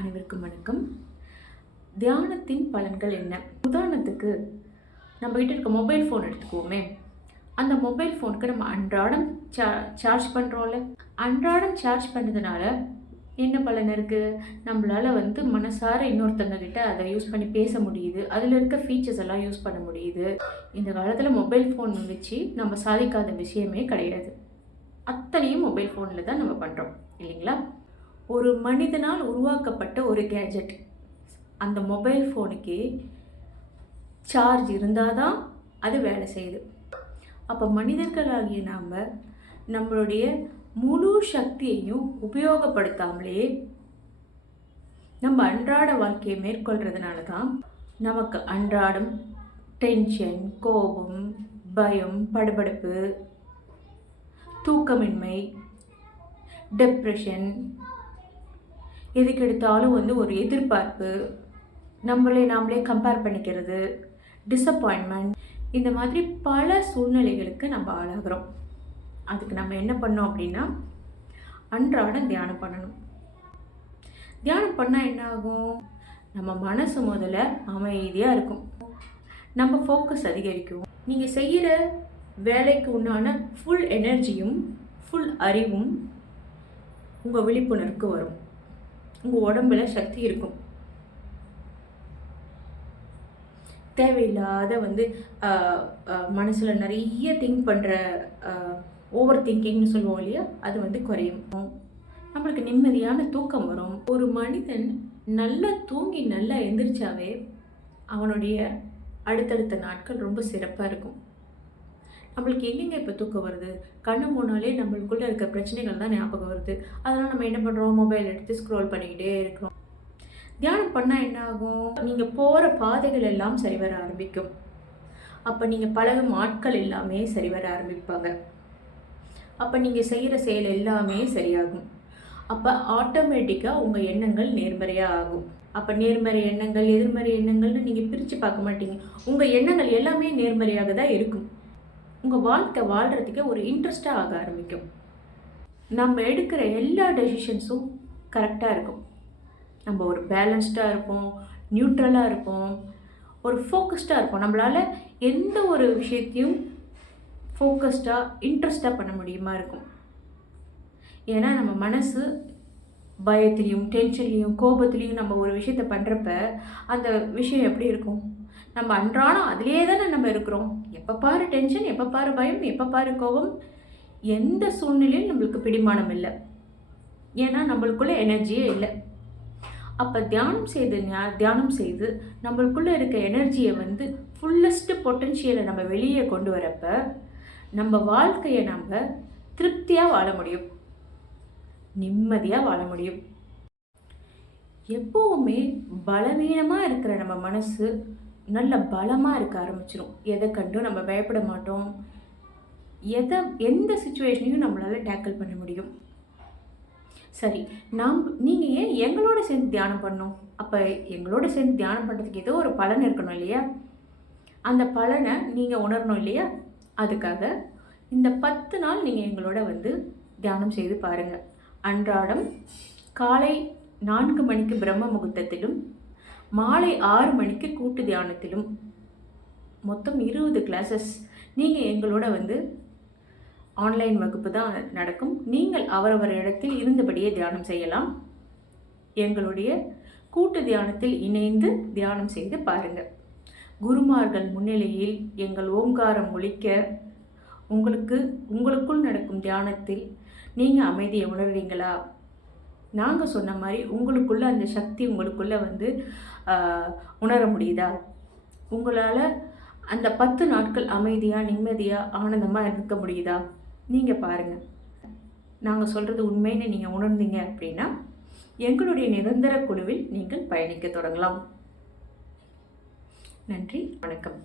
அனைவருக்கும் வணக்கம். தியானத்தின் பலன்கள் என்ன? உதாரணத்துக்கு நம்ம கிட்ட இருக்க மொபைல் ஃபோன் எடுத்துக்குவோமே. அந்த மொபைல் ஃபோனுக்கு நம்ம அன்றாடம் சார்ஜ் பண்ணுறோம்ல. அன்றாடம் சார்ஜ் பண்ணதுனால என்ன பலன் இருக்குது? நம்மளால் மனசார இன்னொருத்தங்க கிட்ட அதை யூஸ் பண்ணி பேச முடியுது. அதில் இருக்க ஃபீச்சர்ஸ் எல்லாம் யூஸ் பண்ண முடியுது. இந்த காலத்தில் மொபைல் ஃபோன் வச்சு நம்ம சாதிக்காத விஷயமே கிடையாது. அத்தனையும் மொபைல் ஃபோனில் தான் நம்ம பண்ணுறோம் இல்லைங்களா? ஒரு மனிதனால் உருவாக்கப்பட்ட ஒரு கேஜெட். அந்த மொபைல் ஃபோனுக்கே சார்ஜ் இருந்தால் தான் அது வேலை செய்யுது. அப்போ மனிதர்களாகிய நாம் நம்மளுடைய முழு சக்தியையும் உபயோகப்படுத்தாமலே நம்ம அன்றாட வாழ்க்கையை மேற்கொள்கிறதுனால தான் நமக்கு அன்றாடம் டென்ஷன், கோபம், பயம், படபடப்பு, தூக்கமின்மை, டிப்ரெஷன், எதுக்கு எடுத்தாலும் ஒரு எதிர்பார்ப்பு, நாமளே கம்பேர் பண்ணிக்கிறது, டிசப்பாயின்மெண்ட், இந்த மாதிரி பல சூழ்நிலைகளுக்கு நம்ம ஆளாகிறோம். அதுக்கு நம்ம என்ன பண்ணோம் அப்படின்னா, அன்றாடம் தியானம் பண்ணணும். தியானம் பண்ணால் என்ன ஆகும்? நம்ம மனசு முதல்ல அமைதியாக இருக்கும். நம்ம ஃபோக்கஸ் அதிகரிக்கும். நீங்கள் செய்கிற வேலைக்கு உண்டான ஃபுல் எனர்ஜியும் ஃபுல் அறிவும் உங்கள் விழிப்புணர்வுக்கு வரும். உங்கள் உடம்புல சக்தி இருக்கும். தேவையில்லாத மனசில் நிறைய திங்க் பண்ணுற ஓவர் திங்கிங்னு சொல்லுவோம் இல்லையா, அது குறையும். நம்மளுக்கு நிம்மதியான தூக்கம் வரும். ஒரு மனிதன் நல்லா தூங்கி நல்லா எந்திரிச்சாவே அவனுடைய அடுத்தடுத்த நாட்கள் ரொம்ப சிறப்பாக இருக்கும். நம்மளுக்கு எங்கெங்கே இப்போ தூக்கம் வருது? கண்ணு மூணாலே நம்மளுக்குள்ளே இருக்க பிரச்சனைகள் தான் ஞாபகம் வருது. அதனால் நம்ம என்ன பண்ணுறோம்? மொபைல் எடுத்து ஸ்க்ரோல் பண்ணிக்கிட்டே இருக்கிறோம். தியானம் பண்ணால் என்ன ஆகும்? நீங்கள் போகிற பாதைகள் எல்லாம் சரிவர ஆரம்பிக்கும். அப்போ நீங்கள் பழகும் ஆட்கள் எல்லாமே சரிவர ஆரம்பிப்பாங்க. அப்போ நீங்கள் செய்கிற செயல் எல்லாமே சரியாகும். அப்போ ஆட்டோமேட்டிக்காக உங்கள் எண்ணங்கள் நேர்மறையாக ஆகும். அப்போ நேர்மறை எண்ணங்கள், எதிர்மறை எண்ணங்கள்னு நீங்கள் பிரித்து பார்க்க மாட்டீங்க. உங்கள் எண்ணங்கள் எல்லாமே நேர்மறையாக தான் இருக்கும். உங்கள் வாழ்க்கை வாழ்கிறதுக்கு ஒரு இன்ட்ரெஸ்டாக ஆக ஆரம்பிக்கும். நம்ம எடுக்கிற எல்லா டெசிஷன்ஸும் கரெக்டாக இருக்கும். நம்ம ஒரு பேலன்ஸ்டாக இருப்போம், நியூட்ரலாக இருப்போம், ஒரு ஃபோக்கஸ்டாக இருப்போம். நம்மளால் எந்த ஒரு விஷயத்தையும் ஃபோக்கஸ்டாக இன்ட்ரெஸ்டாக பண்ண முடியுமா இருக்கும். ஏன்னா நம்ம மனசு பயத்துலேயும் டென்ஷன்லேயும் கோபத்துலேயும் நம்ம ஒரு விஷயத்தை பண்ணுறப்ப அந்த விஷயம் எப்படி இருக்கும்? நம்ம அன்றாடம் அதிலே தானே நம்ம இருக்கிறோம். எப்போ பாரு டென்ஷன், எப்போ பாரு பயம், எப்போ பாரு கோபம். எந்த சூழ்நிலையும் நம்மளுக்கு பிடிமானம் இல்லை. ஏன்னா நம்மளுக்குள்ள எனர்ஜியே இல்லை. அப்போ தியானம் செய்து நம்மளுக்குள்ளே இருக்க எனர்ஜியை ஃபுல்லஸ்ட்டு பொட்டன்ஷியலை நம்ம வெளியே கொண்டு வரப்ப நம்ம வாழ்க்கையை நம்ம திருப்தியாக வாழ முடியும், நிம்மதியாக வாழ முடியும். எப்போவுமே பலவீனமாக இருக்கிற நம்ம மனசு நல்ல பலமாக இருக்க ஆரம்பிச்சிடும். எதை கண்டும் நம்ம பயப்பட மாட்டோம். எந்த சுச்சுவேஷனையும் நம்மளால் டேக்கிள் பண்ண முடியும். சரி, நீங்கள் ஏன் எங்களோட சேர்ந்து தியானம் பண்ணணும்? அப்போ எங்களோட சேர்ந்து தியானம் பண்ணுறதுக்கு ஏதோ ஒரு பலன் இருக்கணும் இல்லையா? அந்த பலனை நீங்கள் உணரணும் இல்லையா? அதுக்காக இந்த 10 நாள் நீங்கள் எங்களோட தியானம் செய்து பாருங்கள். அன்றாடம் காலை 4 மணிக்கு பிரம்ம முகூர்த்தத்திலும் மாலை 6 மணிக்கு கூட்டு தியானத்திலும் மொத்தம் 20 கிளாஸஸ் நீங்கள் எங்களோட ஆன்லைன் வகுப்பு தான் நடக்கும். நீங்கள் அவரவர் இடத்தில் இருந்தபடியே தியானம் செய்யலாம். எங்களுடைய கூட்டு தியானத்தில் இணைந்து தியானம் செய்து பாருங்கள். குருமார்கள் முன்னிலையில் எங்கள் ஓங்காரம் ஒலிக்க உங்களுக்குள் நடக்கும் தியானத்தில் நீங்கள் அமைதியை உணர்றீங்களா? நாங்கள் சொன்ன மாதிரி உங்களுக்குள்ள அந்த சக்தி உங்களுக்குள்ளே உணர முடியுதா? உங்களால் அந்த 10 நாட்கள் அமைதியாக நிம்மதியாக ஆனந்தமாக இருக்க முடியுதா? நீங்கள் பாருங்கள். நாங்கள் சொல்கிறது உண்மைன்னு நீங்கள் உணர்ந்தீங்க அப்படின்னா எங்களுடைய நிரந்தர குழுவில் நீங்கள் பயணிக்க தொடங்கலாம். நன்றி, வணக்கம்.